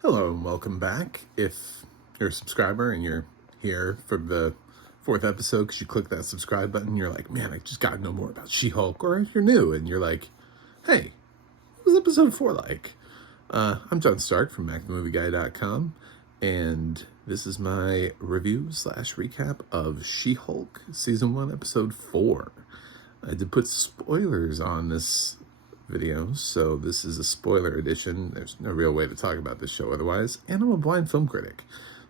Hello and welcome back. If you're a subscriber and you're here for the fourth episode because you click that subscribe button, you're like, man, I just gotta know more about She-Hulk. Or if you're new and you're like, hey, what was episode 4 like? I'm John Stark from MacTheMovieGuy.com, and this is my review / recap of She-Hulk Season 1, Episode 4. I did put spoilers on this video, so this is a spoiler edition. There's no real way to talk about this show otherwise, and I'm a blind film critic.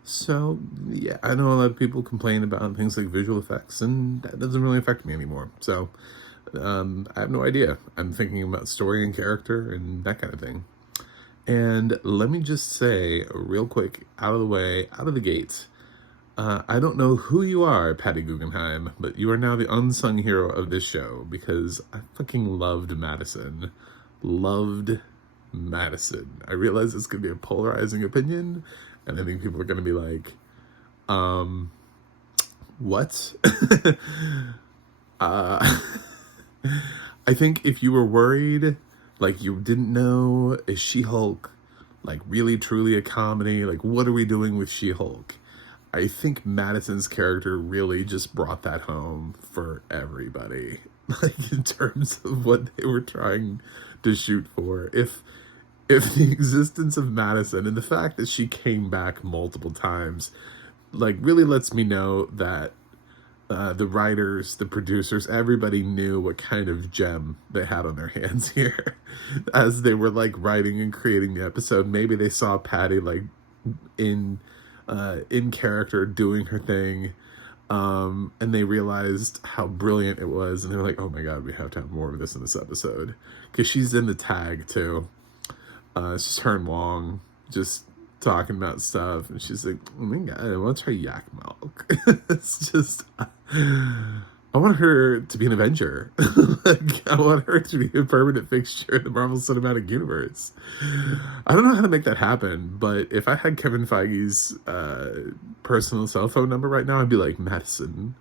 So, yeah, I know a lot of people complain about things like visual effects, and that doesn't really affect me anymore. So, I have no idea. I'm thinking about story and character and that kind of thing. And let me just say, real quick, out of the way, out of the gates, I don't know who you are, Patty Guggenheim, but you are now the unsung hero of this show because I fucking loved Madison. Loved Madison. I realize it's going to be a polarizing opinion, and I think people are going to be like, what? I think if you were worried, like you didn't know, is She-Hulk like really truly a comedy? Like, what are we doing with She-Hulk? I think Madison's character really just brought that home for everybody. Like, in terms of what they were trying to shoot for. If the existence of Madison and the fact that she came back multiple times, like, really lets me know that the writers, the producers, everybody knew what kind of gem they had on their hands here. As they were, like, writing and creating the episode, maybe they saw Patty, like, in character doing her thing, and they realized how brilliant it was, and they're like, oh my god, we have to have more of this in this episode, because she's in the tag too. It's just her and Wong just talking about stuff, and she's like, oh my god, I want to try yak milk. It's just, I want her to be an Avenger. Like, I want her to be a permanent fixture in the Marvel Cinematic Universe. I don't know how to make that happen, but if I had Kevin Feige's personal cell phone number right now, I'd be like, Madison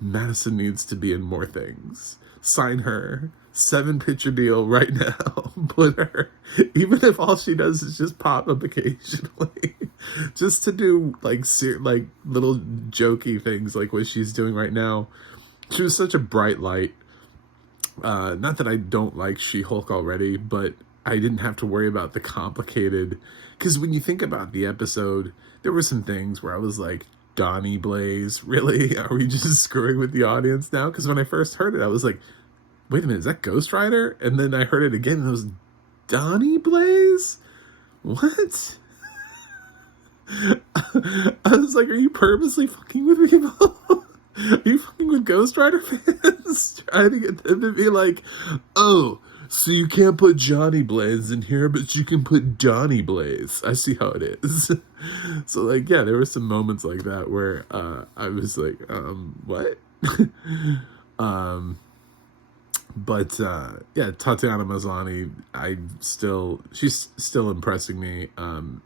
needs to be in more things. Sign her. 7-picture deal right now. Put her, even if all she does is just pop up occasionally, just to do like little jokey things like what she's doing right now. She was such a bright light. Not that I don't like She-Hulk already, but I didn't have to worry about the complicated, because when you think about the episode, there were some things where I was like, Donnie Blaze, really? Are we just screwing with the audience now? Because when I first heard it, I was like, wait a minute, is that Ghost Rider? And then I heard it again, and it was Donnie Blaze? What? I was like, are you purposely fucking with people? Are you fucking with Ghost Rider fans? Trying to get them to be like, oh, so you can't put Johnny Blaze in here, but you can put Donnie Blaze. I see how it is. So, like, yeah, there were some moments like that where I was like, what? But yeah, Tatiana Maslany, she's still impressing me.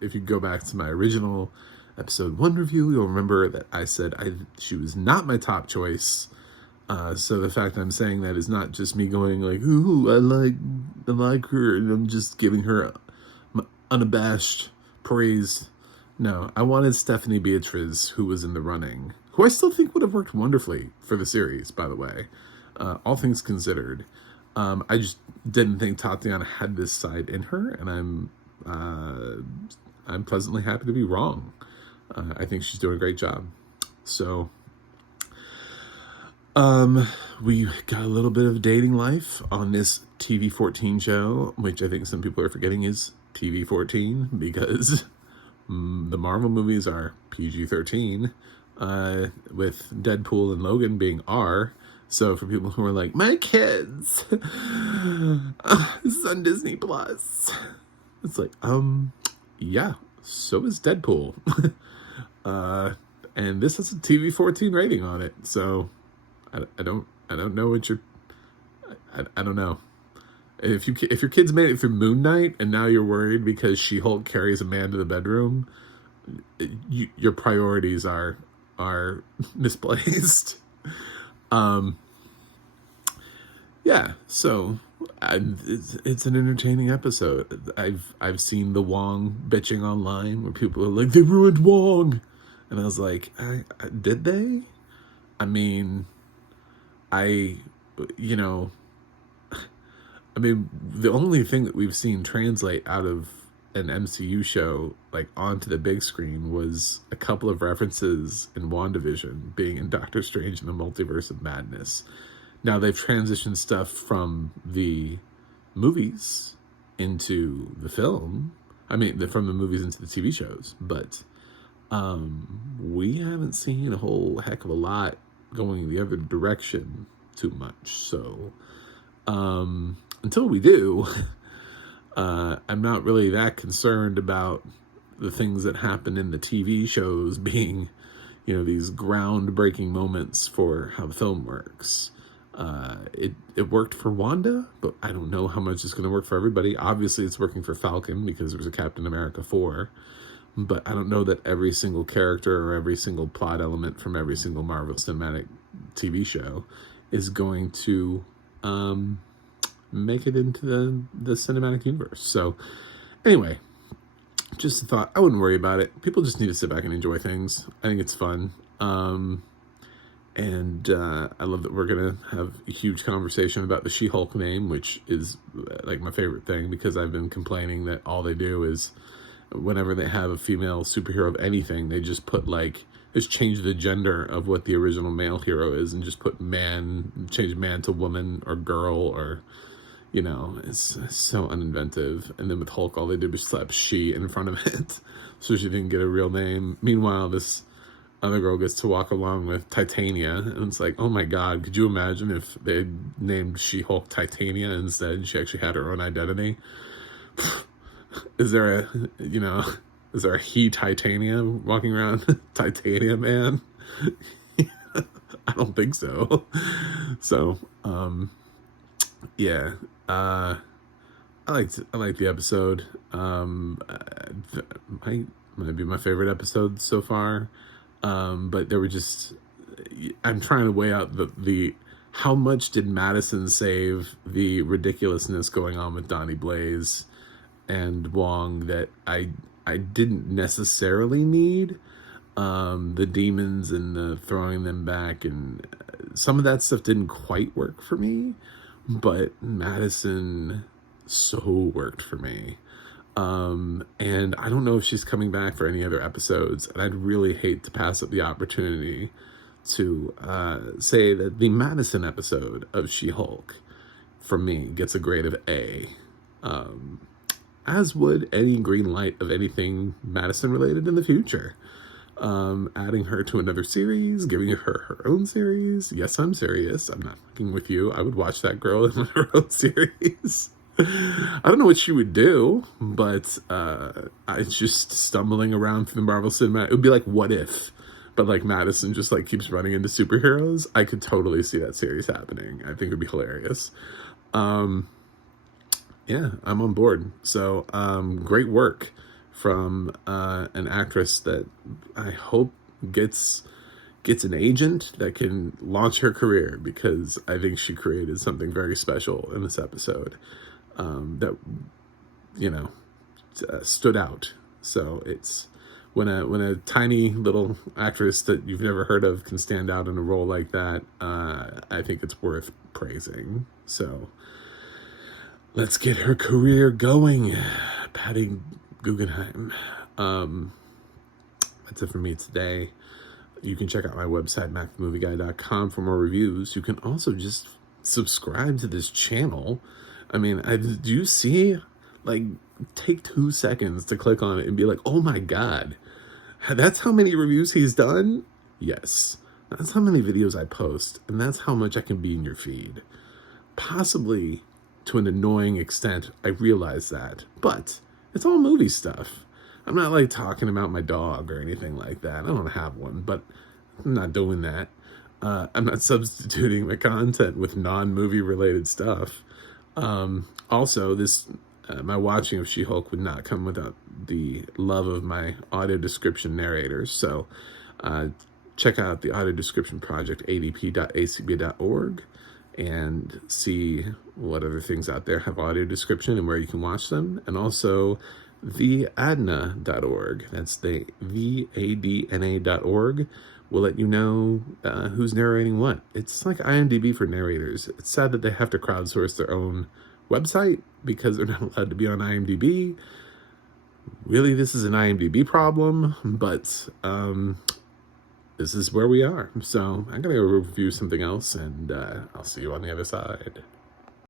If you go back to my original episode 1 review, you'll remember that I said she was not my top choice. So the fact I'm saying that is not just me going like, ooh, I like her, and I'm just giving her unabashed praise. No, I wanted Stephanie Beatriz, who was in the running, who I still think would have worked wonderfully for the series, by the way. All things considered, I just didn't think Tatiana had this side in her, and I'm pleasantly happy to be wrong. I think she's doing a great job. So, we got a little bit of dating life on this TV-14 show, which I think some people are forgetting is TV-14 because the Marvel movies are PG-13, with Deadpool and Logan being R. So for people who are like, my kids, this is on Disney Plus. It's like, yeah, so is Deadpool. And this has a TV-14 rating on it. So I don't know what I don't know. If your kids made it through Moon Knight and now you're worried because She-Hulk carries a man to the bedroom, your priorities are misplaced. Yeah, so It's an entertaining episode. I've seen the Wong bitching online where people are like, they ruined Wong, and I was like, did they? I mean, I you know, I mean, the only thing that we've seen translate out of an MCU show like onto the big screen was a couple of references in WandaVision being in Doctor Strange and the Multiverse of Madness. Now they've transitioned stuff from the movies into the film. I mean, from the movies into the TV shows, but we haven't seen a whole heck of a lot going the other direction too much. So until we do, I'm not really that concerned about the things that happen in the TV shows being, these groundbreaking moments for how the film works. It worked for Wanda, but I don't know how much it's going to work for everybody. Obviously, it's working for Falcon because there was a Captain America 4, but I don't know that every single character or every single plot element from every single Marvel Cinematic TV show is going to make it into the cinematic universe. So anyway, just a thought. I wouldn't worry about it. People just need to sit back and enjoy things. I think it's fun. And I love that we're going to have a huge conversation about the She-Hulk name, which is like my favorite thing, because I've been complaining that all they do is whenever they have a female superhero of anything, they just put just change the gender of what the original male hero is and just put change man to woman or girl, or, it's so uninventive. And then with Hulk, all they did was slap she in front of it, so she didn't get a real name. Meanwhile, this other girl gets to walk along with Titania, and it's like, oh my god, could you imagine if they named She-Hulk Titania instead and she actually had her own identity? Is there a he Titania walking around? Titania Man? I don't think so. So, yeah. I liked the episode. Might be my favorite episode so far. But there were I'm trying to weigh out the how much did Madison save the ridiculousness going on with Donnie Blaze and Wong that I didn't necessarily need. The demons and the throwing them back, and some of that stuff didn't quite work for me, but Madison so worked for me. And I don't know if she's coming back for any other episodes, and I'd really hate to pass up the opportunity to say that the Madison episode of She-Hulk, for me, gets a grade of A. As would any green light of anything Madison related in the future. Adding her to another series, giving her her own series. Yes, I'm serious. I'm not fucking with you. I would watch that girl in her own series. I don't know what she would do, but it's just stumbling around through the Marvel Cinematic. It would be like What If, but like Madison just keeps running into superheroes. I could totally see that series happening. I think it would be hilarious. Yeah, I'm on board. So great work from an actress that I hope gets an agent that can launch her career, because I think she created something very special in this episode. That stood out. So it's when a tiny little actress that you've never heard of can stand out in a role like that, I think it's worth praising. So let's get her career going, Patty Guggenheim. That's it for me today. You can check out my website, macmovieguy.com, for more reviews. You can also just subscribe to this channel. I mean, do you see, take 2 seconds to click on it and be like, oh my god, that's how many reviews he's done? Yes. That's how many videos I post, and that's how much I can be in your feed. Possibly to an annoying extent, I realize that, but it's all movie stuff. I'm not talking about my dog or anything like that. I don't have one, but I'm not doing that. I'm not substituting my content with non-movie related stuff. Also, my watching of She-Hulk would not come without the love of my audio description narrators. So check out the audio description project, adp.acb.org. and see what other things out there have audio description and where you can watch them. And also theadna.org. That's the VADNA.org. Will let you know who's narrating what. It's like IMDb for narrators. It's sad that they have to crowdsource their own website because they're not allowed to be on IMDb. Really, this is an IMDb problem, but this is where we are. So I'm going to go review something else, and I'll see you on the other side.